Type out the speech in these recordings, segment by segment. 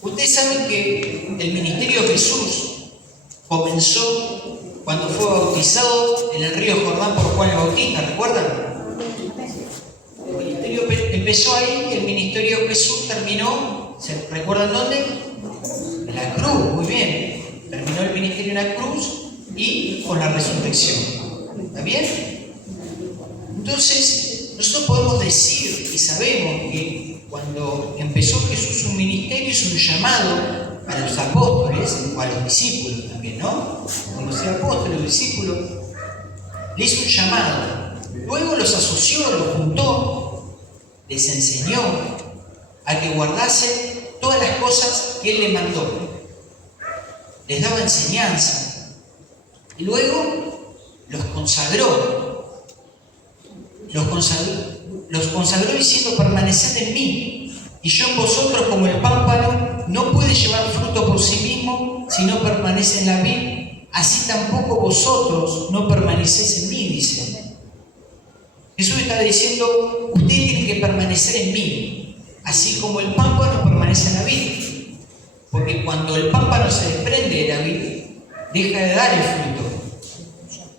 Ustedes saben que el ministerio de Jesús comenzó cuando fue bautizado en el río Jordán por Juan el Bautista, ¿recuerdan? El ministerio empezó ahí y el ministerio de Jesús terminó, ¿se recuerdan dónde? En la cruz, muy bien. Terminó el ministerio en la cruz y con la resurrección. ¿Está bien? Entonces, nosotros podemos decir y sabemos que cuando empezó Jesús un ministerio, hizo un llamado a los apóstoles o a los discípulos también, ¿no? Cuando sea apóstoles, los discípulos, le hizo un llamado. Luego los asoció, los juntó, les enseñó a que guardasen todas las cosas que Él les mandó. Les daba enseñanza. Y luego los consagró. Los consagró diciendo: permaneced en mí, y yo en vosotros, como el pámpano no puede llevar fruto por sí mismo si no permanece en la vid, así tampoco vosotros no permanecéis en mí, dice. Jesús está diciendo: ustedes tienen que permanecer en mí, así como el pámpano permanece en la vid. Porque cuando el pámpano se desprende de la vid, deja de dar el fruto.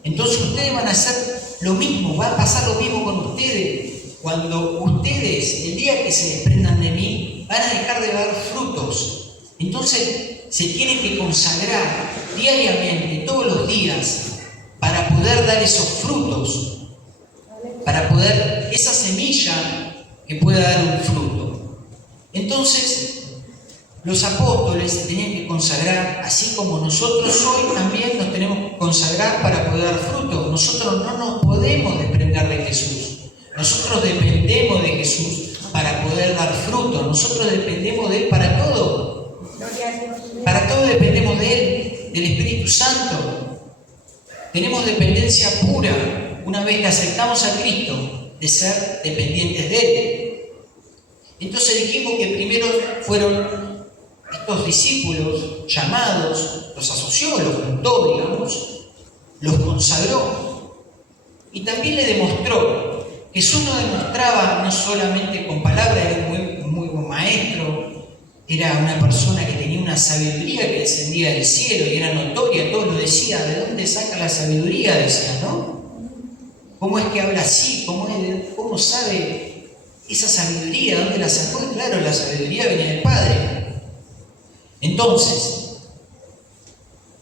Entonces ustedes van a hacer lo mismo, va a pasar lo mismo con ustedes. Cuando ustedes, el día que se desprendan de mí, van a dejar de dar frutos. Entonces se tienen que consagrar diariamente, todos los días, para poder dar esos frutos, para poder, esa semilla que pueda dar un fruto. Entonces, los apóstoles se tenían que consagrar, así como nosotros hoy también nos tenemos que consagrar para poder dar fruto. Nosotros no nos podemos desprender de Jesús. Nosotros dependemos de Jesús para poder dar fruto. Nosotros dependemos de Él para todo. Para todo dependemos de Él, del Espíritu Santo. Tenemos dependencia pura, una vez que aceptamos a Cristo, de ser dependientes de Él. Entonces dijimos que primero fueron estos discípulos llamados, los asoció, los juntó, digamos, los consagró. Y también le demostró. Jesús no demostraba no solamente con palabras, era muy buen maestro, era una persona que tenía una sabiduría que descendía del cielo y era notoria, todos lo decían: ¿de dónde saca la sabiduría? Decía, ¿no? ¿Cómo es que habla así? ¿Cómo sabe esa sabiduría? ¿Dónde la sacó? Y claro, la sabiduría viene del Padre. Entonces,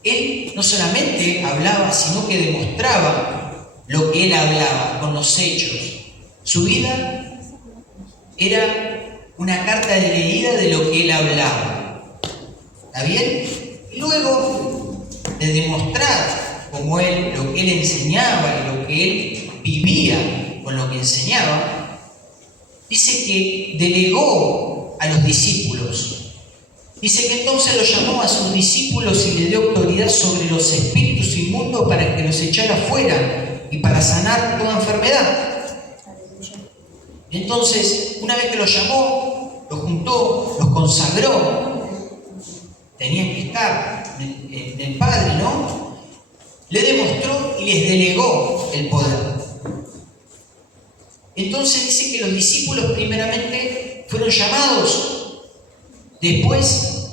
Él no solamente hablaba, sino que demostraba lo que Él hablaba con los hechos. Su vida era una carta de leída de lo que Él hablaba. ¿Está bien? Y luego de demostrar como Él, lo que Él enseñaba y lo que Él vivía con lo que enseñaba, dice que delegó a los discípulos. Dice que entonces los llamó a sus discípulos y le dio autoridad sobre los espíritus inmundos para que los echara fuera y para sanar toda enfermedad. Entonces, una vez que los llamó, los juntó, los consagró, tenían que estar en el Padre, ¿no? Le demostró y les delegó el poder. Entonces dice que los discípulos primeramente fueron llamados. Después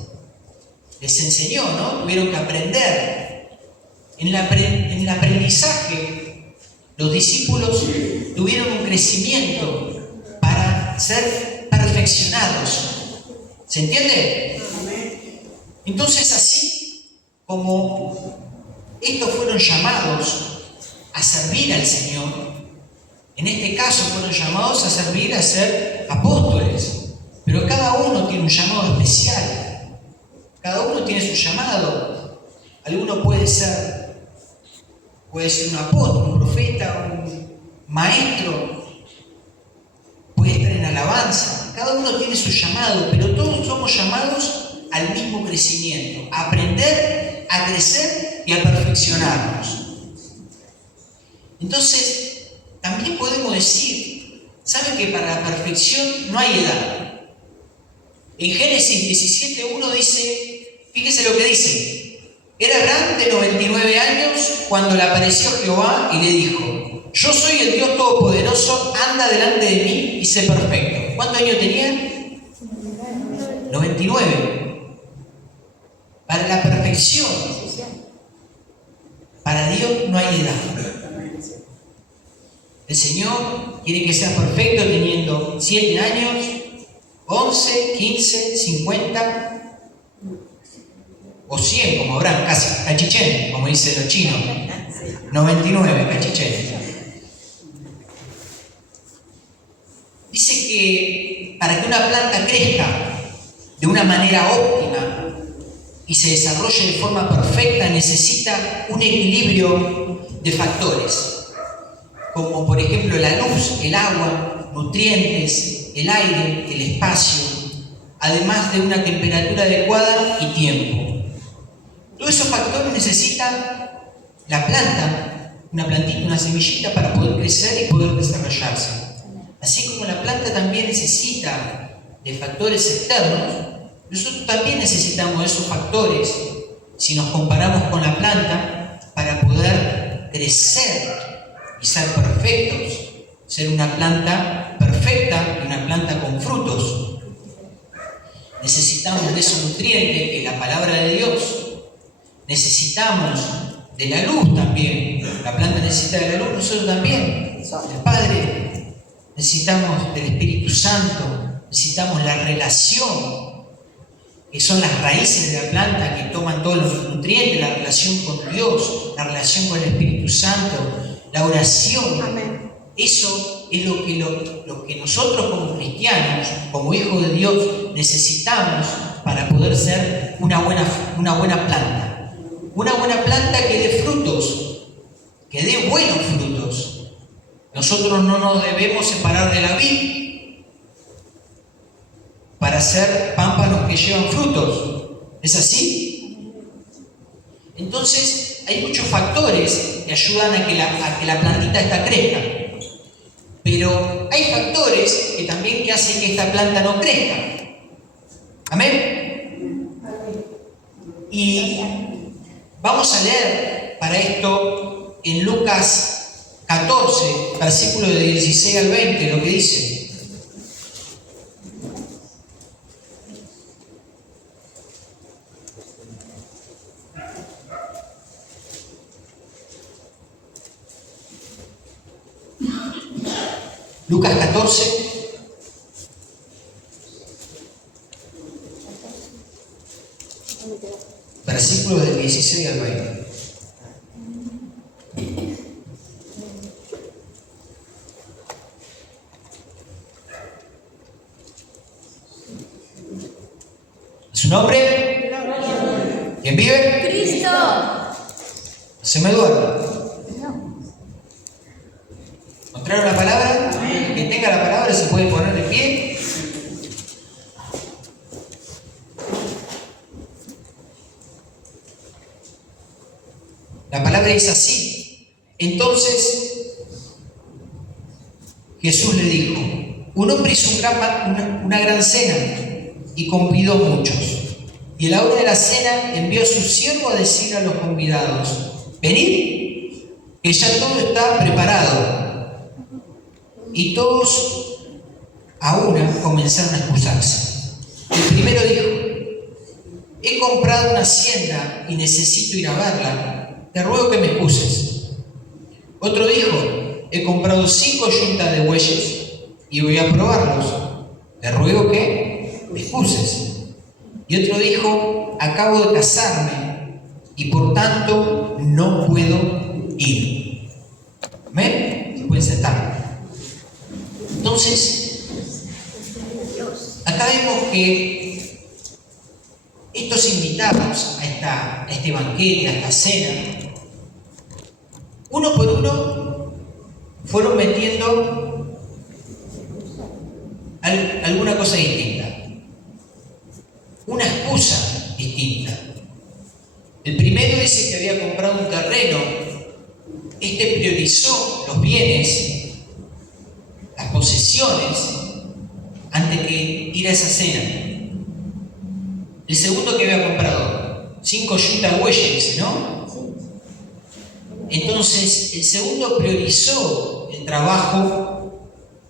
les enseñó, ¿no? Tuvieron que aprender. En el aprendizaje, los discípulos tuvieron un crecimiento para ser perfeccionados. ¿Se entiende? Entonces, así como estos fueron llamados a servir al Señor, en este caso fueron llamados a servir, a ser apóstoles. Pero cada uno tiene un llamado especial. Cada uno tiene su llamado. Alguno puede ser un apóstol, un profeta, un maestro. Puede estar en alabanza. Cada uno tiene su llamado, pero todos somos llamados al mismo crecimiento. A aprender, a crecer y a perfeccionarnos. Entonces, también podemos decir, ¿saben que para la perfección no hay edad? En Génesis 17:1 dice, fíjese lo que dice: era Abraham de 99 años cuando le apareció Jehová y le dijo: yo soy el Dios Todopoderoso, anda delante de mí y sé perfecto. ¿Cuántos años tenía? 99. perfección. Para Dios no hay edad. El Señor quiere que seas perfecto teniendo 7 años, 11, 15, 50 o 100, como Abraham, casi, cachichén, como dicen los chinos. 99, cachichén. Dice que para que una planta crezca de una manera óptima y se desarrolle de forma perfecta, necesita un equilibrio de factores, como por ejemplo la luz, el agua, nutrientes, el aire, el espacio, además de una temperatura adecuada y tiempo. Todos esos factores necesita la planta, una plantita, una semillita, para poder crecer y poder desarrollarse. Así como la planta también necesita de factores externos, nosotros también necesitamos esos factores, si nos comparamos con la planta, para poder crecer y ser perfectos, ser una planta perfecta y una planta con frutos. Necesitamos de esos nutrientes, que es la palabra de Dios. Necesitamos de la luz también. La planta necesita de la luz, nosotros también. El Padre. Necesitamos del Espíritu Santo. Necesitamos la relación, que son las raíces de la planta que toman todos los nutrientes, la relación con Dios, la relación con el Espíritu Santo, la oración. Amén. Eso es lo que nosotros como cristianos, como hijos de Dios, necesitamos para poder ser una buena planta. Una buena planta que dé frutos, que dé buenos frutos. Nosotros no nos debemos separar de la vid para ser pámpanos que llevan frutos. ¿Es así? Entonces, hay muchos factores que ayudan a que la plantita esta crezca. Pero hay factores que también hacen que esta planta no crezca. ¿Amén? Y vamos a leer para esto en Lucas 14, versículos de 16 al 20, lo que dice. Lucas 14, versículos del 16 al 20. ¿Su nombre? ¿Quién vive? Cristo. Se me duerme. ¿Encontraron la palabra? Que tenga la palabra se puede poner de pie. La palabra dice así. Entonces Jesús le dijo: un hombre hizo una gran cena y convidó a muchos. Y a la hora de la cena envió a su siervo a decir a los convidados: venid, que ya todo está preparado. Y todos a una comenzaron a excusarse. El primero dijo: he comprado una hacienda y necesito ir a verla, te ruego que me excuses. Otro dijo: he comprado 5 yuntas de bueyes y voy a probarlos, te ruego que me excuses. Y otro dijo: acabo de casarme y por tanto no puedo ir. ¿Amén? Se pueden sentar. Entonces, acá vemos que estos invitados a este banquete, a esta cena, uno por uno fueron metiendo alguna cosa distinta, una excusa distinta. El primero dice que había comprado un terreno. Este priorizó los bienes, las posesiones, antes que ir a esa cena. El segundo que había comprado 5 yuntas de bueyes, dice, ¿no? Entonces, el segundo priorizó el trabajo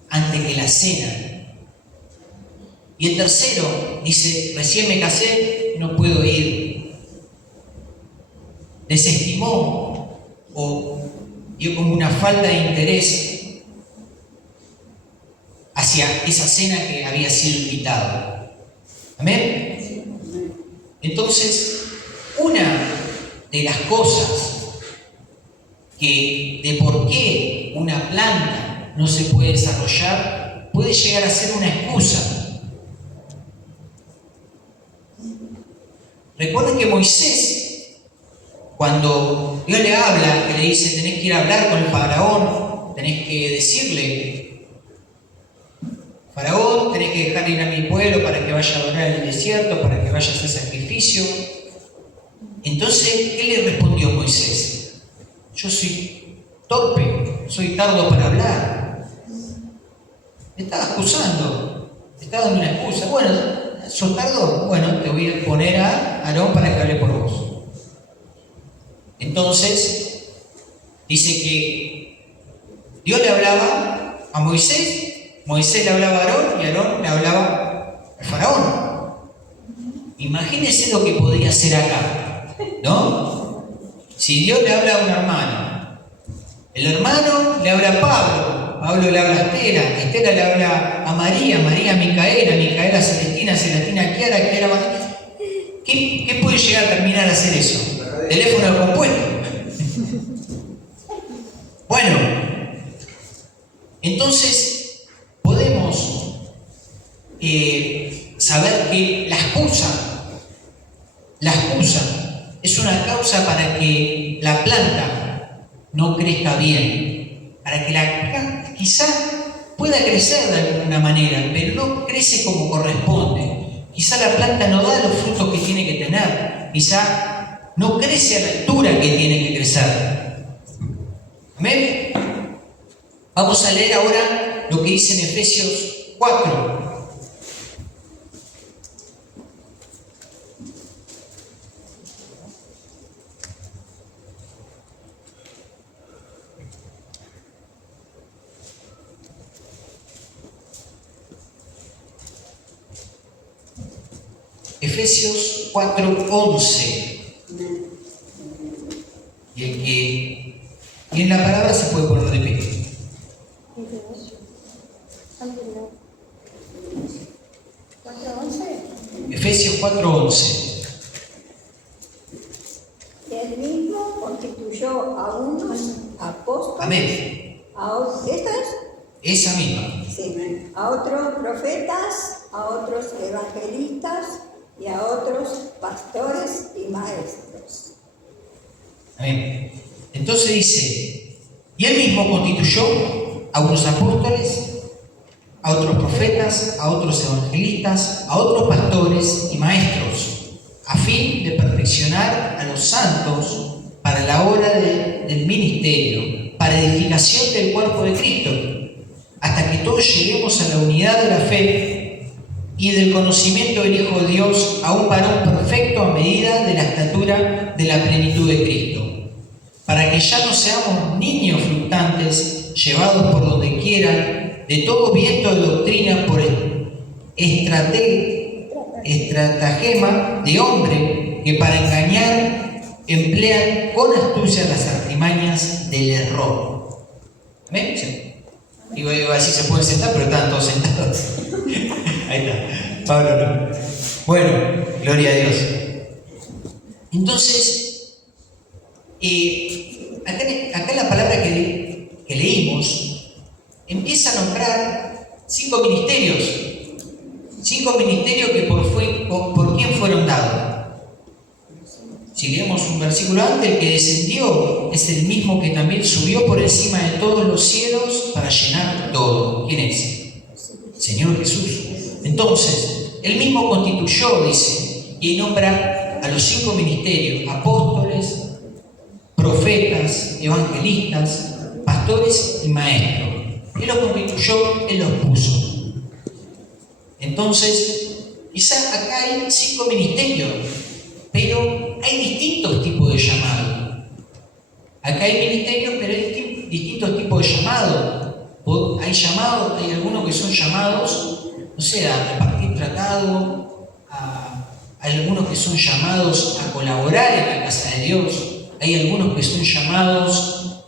antes que la cena. Y el tercero dice: recién me casé, no puedo ir. desestimó o dio como una falta de interés hacia esa cena que había sido invitado. ¿Amén? Entonces, una de las cosas de por qué una planta no se puede desarrollar puede llegar a ser una excusa. Recuerden que Moisés, cuando Dios le habla, que le dice, tenés que ir a hablar con el faraón, tenés que decirle, faraón, tenés que dejar ir a mi pueblo para que vaya a adorar en el desierto, para que vaya a hacer sacrificio. Entonces, ¿qué le respondió Moisés? Yo soy torpe, soy tardo para hablar. Me estaba acusando, me estaba dando una excusa. Bueno, ¿sos tardo? Bueno, te voy a poner a Aarón para que hable por vos. Entonces, dice que Dios le hablaba a Moisés, Moisés le hablaba a Aarón y Aarón le hablaba al faraón. Imagínense lo que podría hacer acá, ¿no? Si Dios le habla a un hermano, el hermano le habla a Pablo, Pablo le habla a Estela, Estela le habla a María, María a Micaela, Micaela a Celestina, Celestina a Kiara, Kiara a María. ¿Qué puede llegar a terminar a hacer eso? Teléfono compuesto. Bueno, entonces podemos saber que la excusa es una causa para que la planta no crezca bien, para que la planta quizá pueda crecer de alguna manera, pero no crece como corresponde. Quizá la planta no da los frutos que tiene que tener, quizá no crece a la altura que tiene que crecer. ¿Amén? Vamos a leer ahora lo que dice en Efesios 4. Efesios 4:11. Y en la palabra se puede poner de pie. Efesios 4:11. Él mismo constituyó a unos apóstoles. Amén. ¿Esta es? Esa misma. Sí. A otros profetas, a otros evangelistas y a otros pastores y maestros. Amén. Entonces dice, y él mismo constituyó a unos apóstoles, a otros profetas, a otros evangelistas, a otros pastores y maestros, a fin de perfeccionar a los santos para la obra del ministerio, para edificación del cuerpo de Cristo, hasta que todos lleguemos a la unidad de la fe y del conocimiento del Hijo de Dios, a un varón perfecto a medida de la estatura de la plenitud de Cristo, para que ya no seamos niños fluctuantes, llevados por donde quiera, de todo viento de doctrina por estratagema de hombre que para engañar emplean con astucia las artimañas del error. ¿Ven? Sí. Iba a decir se pueden sentar, pero estaban todos sentados. Ahí está. Pablo no. Bueno, gloria a Dios. Entonces, acá en la palabra que leímos, empieza a nombrar 5 ministerios. 5 ministerios que por quién fueron dados. Si leemos un versículo antes, el que descendió es el mismo que también subió por encima de todos los cielos para llenar todo. ¿Quién es? Señor Jesús. Entonces, él mismo constituyó, dice, y nombra a los 5 ministerios: apóstoles, profetas, evangelistas, pastores y maestros. Él los constituyó, él los puso. Entonces, quizás acá hay 5 ministerios, pero hay distintos tipos de llamados. Acá hay ministerios, pero hay distintos tipos de llamados. Hay llamados, hay algunos que son llamados, no sé, a repartir tratado, a algunos que son llamados a colaborar en la casa de Dios, hay algunos que son llamados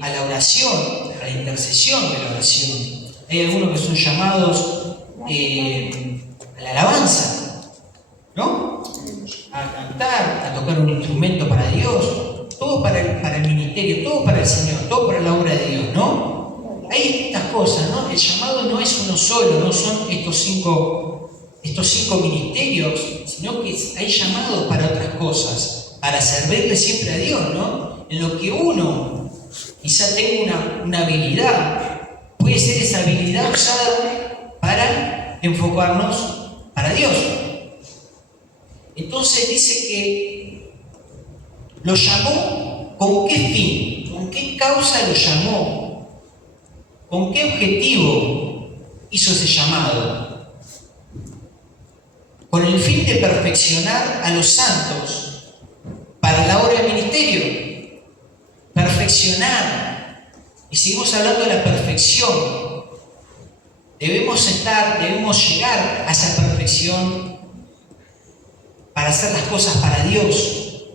a la oración, a la intercesión de la oración. Hay algunos que son llamados a la alabanza, ¿no? A cantar, a tocar un instrumento para Dios, todo para el ministerio, todo para el Señor, todo para la obra de Dios, ¿no? Hay estas cosas, ¿no? El llamado no es uno solo, no son estos cinco ministerios, sino que hay llamados para otras cosas, para servirle siempre a Dios, ¿no? En lo que uno quizá tenga una habilidad, puede ser esa habilidad usada para enfocarnos para Dios. Entonces dice que lo llamó, ¿con qué fin? ¿Con qué causa lo llamó? ¿Con qué objetivo hizo ese llamado? Con el fin de perfeccionar a los santos para la obra del ministerio. Perfeccionar. Y seguimos hablando de la perfección. Debemos llegar a esa perfección para hacer las cosas para Dios.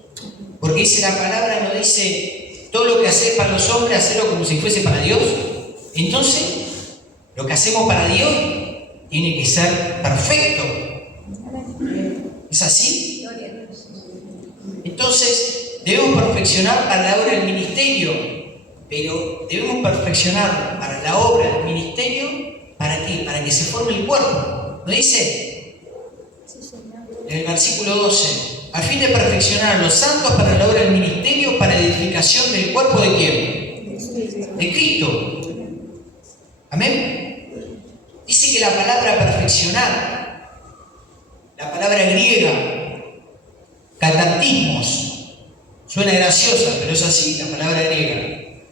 Porque dice la palabra, no dice, todo lo que haces para los hombres, hacerlo como si fuese para Dios. Entonces, lo que hacemos para Dios tiene que ser perfecto. ¿Es así? Entonces, debemos perfeccionar para la obra del ministerio, pero debemos perfeccionar para la obra del ministerio, ¿para qué? Para que se forme el cuerpo. ¿No dice? En el versículo 12, a fin de perfeccionar a los santos para la obra del ministerio, para edificación del cuerpo ¿de quién? De Cristo. Amén. Dice que la palabra perfeccionar, la palabra griega, catartismos, suena graciosa, pero es así, la palabra griega.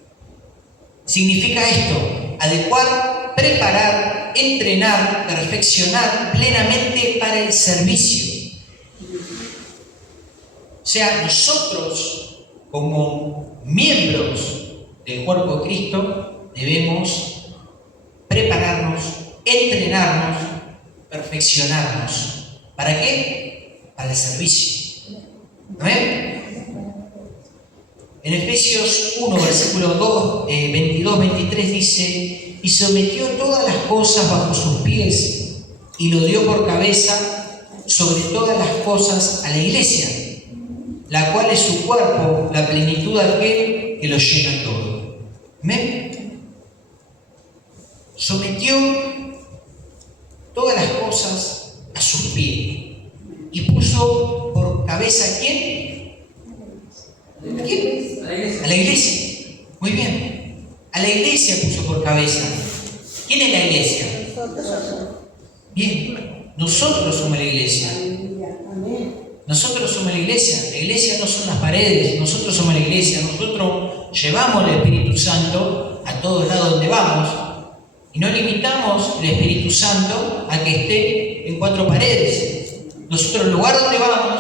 Significa esto: adecuar, preparar, entrenar, perfeccionar plenamente para el servicio. O sea, nosotros, como miembros del cuerpo de Cristo, debemos prepararnos, entrenarnos, perfeccionarnos. ¿Para qué? Para el servicio. ¿Amén? En Efesios 1, versículo 22-23 dice: y sometió todas las cosas bajo sus pies y lo dio por cabeza sobre todas las cosas a la iglesia, la cual es su cuerpo, la plenitud de aquel que lo llena todo. ¿Amén? Sometió todas las cosas a sus pies y puso por cabeza ¿a quién? ¿A quién? A la iglesia. Muy bien. A la iglesia puso por cabeza. ¿Quién es la iglesia? Bien. Nosotros somos la iglesia. Nosotros somos la iglesia. La iglesia no son las paredes. Nosotros somos la iglesia. Nosotros llevamos el Espíritu Santo a todos lados donde vamos. Y no limitamos el Espíritu Santo a que esté en cuatro paredes. Nosotros, el lugar donde vamos,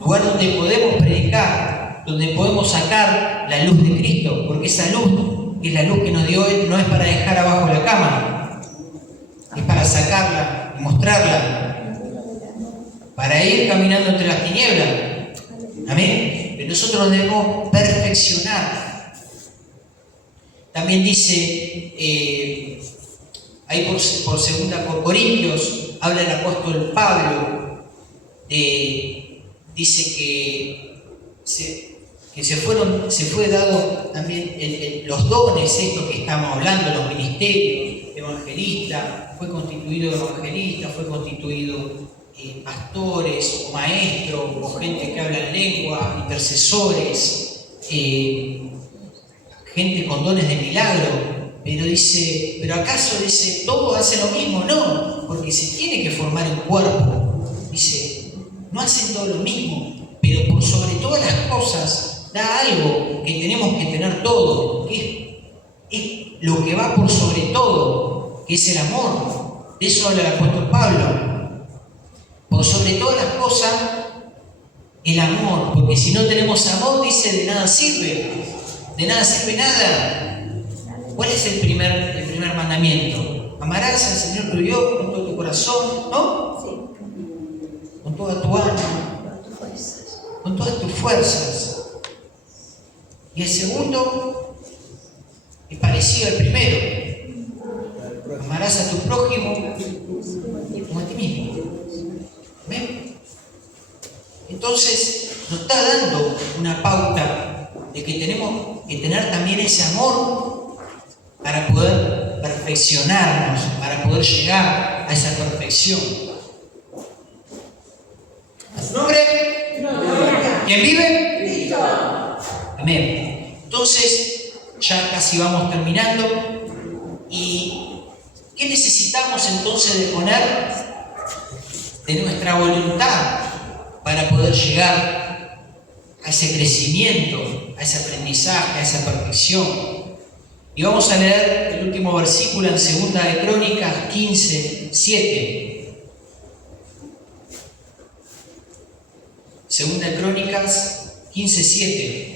lugar donde podemos predicar, donde podemos sacar la luz de Cristo, porque esa luz es la luz que nos dio Él, no es para dejar abajo la cama, es para sacarla y mostrarla, para ir caminando entre las tinieblas. Amén. Pero nosotros debemos perfeccionar. También dice, ahí por Corintios, habla el apóstol Pablo, dice que se fue dado también los dones, estos que estamos hablando, los ministerios, evangelistas, fue constituido evangelista, fue constituido pastores, o maestros, o gente que habla en lengua, intercesores, gente con dones de milagro. Pero dice, ¿pero acaso dice todos hacen lo mismo? No, porque se tiene que formar un cuerpo. Dice, no hacen todo lo mismo, pero por sobre todas las cosas da algo que tenemos que tener todo, que es lo que va por sobre todo, que es el amor. De eso habla el apóstol Pablo. Por sobre todas las cosas, el amor, porque si no tenemos amor, dice, de nada sirve nada. ¿Cuál es el primer mandamiento? Amarás al Señor tu Dios con todo tu corazón, ¿no? Sí. Con toda tu alma, con todas tus fuerzas. Y el segundo es parecido al primero. Amarás a tu prójimo como a ti mismo. ¿Ven? Entonces nos está dando una pauta de que tenemos que tener también ese amor para poder perfeccionarnos, para poder llegar a esa perfección. ¿A su nombre? ¿Quién vive? Cristo. Amén. Entonces, ya casi vamos terminando. ¿Y qué necesitamos entonces de poner de nuestra voluntad para poder llegar a ese crecimiento, a ese aprendizaje, a esa perfección? Y vamos a leer el último versículo en 2 de Crónicas 15, 7. 2 de Crónicas 15, 7.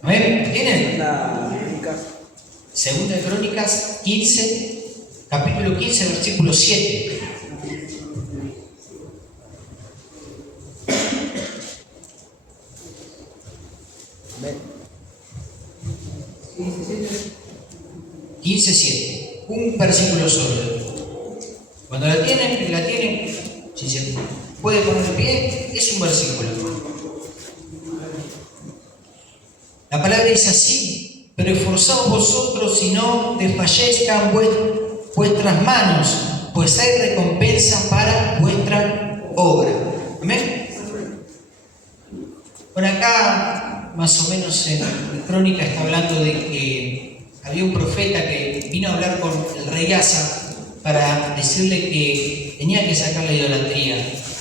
¿Ven? ¿Tienen? Segunda de Crónicas 15, capítulo 15, versículo 7. Amén. 15:7. Un versículo solo. Cuando la tienen, si se puede poner de pie, es un versículo. La palabra dice así: pero esforzaos vosotros y no desfallezcan vuestras manos, pues hay recompensa para vuestra obra. ¿Amén? Por acá, más o menos en Crónica está hablando de que había un profeta que vino a hablar con el rey Asa para decirle que tenía que sacar la idolatría,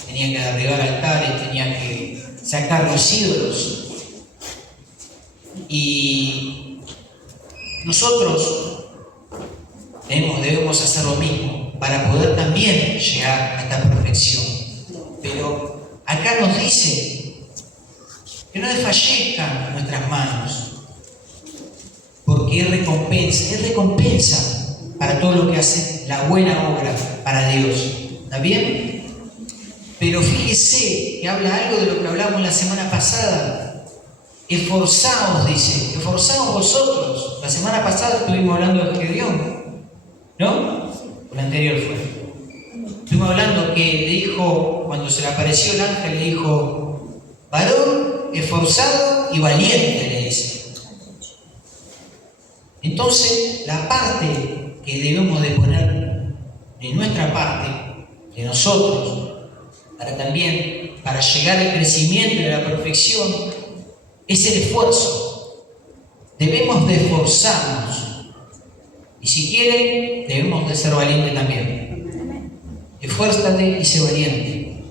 tenía que derribar altares, tenía que sacar los ídolos. Y nosotros debemos hacer lo mismo para poder también llegar a esta perfección. Pero acá nos dice que no desfallezcan nuestras manos, porque es recompensa para todo lo que hace la buena obra para Dios. ¿Está bien? Pero fíjese que habla algo de lo que hablamos la semana pasada. Esforzaos, dice, esforzaos vosotros. La semana pasada estuvimos hablando de Gedeón, ¿no? La anterior fue. Estuvimos hablando que le dijo, cuando se le apareció el ángel, le dijo: varón esforzado y valiente, le dice. Entonces, la parte que debemos de poner de nuestra parte, de nosotros, para llegar al crecimiento y a la perfección, es el esfuerzo. Debemos de esforzarnos. Y si quiere, debemos de ser valientes también. Esfuérzate y sé valiente.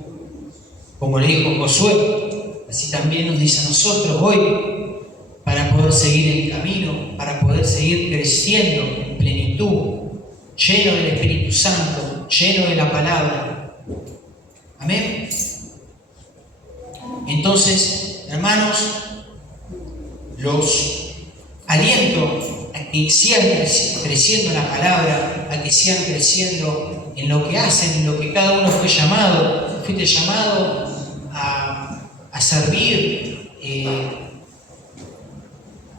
Como le dijo Josué, así también nos dice a nosotros hoy, para poder seguir el camino, para poder seguir creciendo en plenitud, lleno del Espíritu Santo, lleno de la palabra. Amén. Entonces, hermanos, los aliento a que sigan creciendo en la palabra, a que sigan creciendo en lo que hacen, en lo que cada uno fue llamado. Fuiste llamado a servir,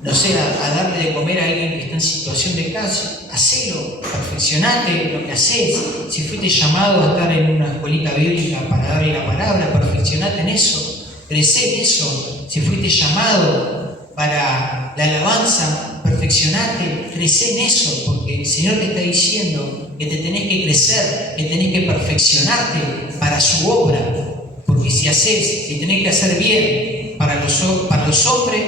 a darle de comer a alguien que está en situación de calle. Hacelo, perfeccionate lo que haces. Si fuiste llamado a estar en una escuelita bíblica para darle la palabra, perfeccionate en eso, crecé en eso. Si fuiste llamado para la alabanza, perfeccionate, crecé en eso, porque el Señor te está diciendo que te tenés que crecer, que tenés que perfeccionarte para su obra. Porque si tenés que hacer bien para los hombres,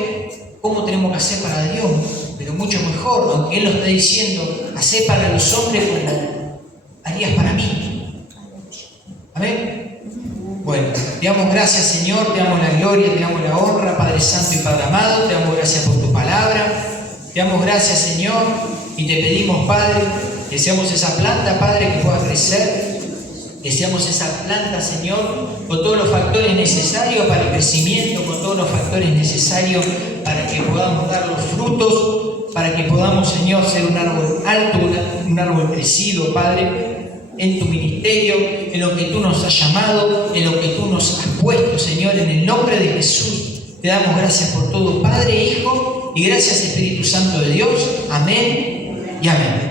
¿cómo tenemos que hacer para Dios? Pero mucho mejor, aunque Él lo está diciendo, hacé para los hombres como harías para mí. ¿Amén? Bueno. Te damos gracias, Señor, te damos la gloria, te damos la honra, Padre Santo y Padre amado, te damos gracias por tu palabra, te damos gracias, Señor, y te pedimos, Padre, que seamos esa planta, Padre, que pueda crecer, que seamos esa planta, Señor, con todos los factores necesarios para el crecimiento, con todos los factores necesarios para que podamos dar los frutos, para que podamos, Señor, ser un árbol alto, un árbol crecido, Padre, en tu ministerio, en lo que tú nos has llamado, en lo que tú nos has puesto, Señor, en el nombre de Jesús. Te damos gracias por todo, Padre, Hijo, y gracias, Espíritu Santo de Dios. Amén y amén.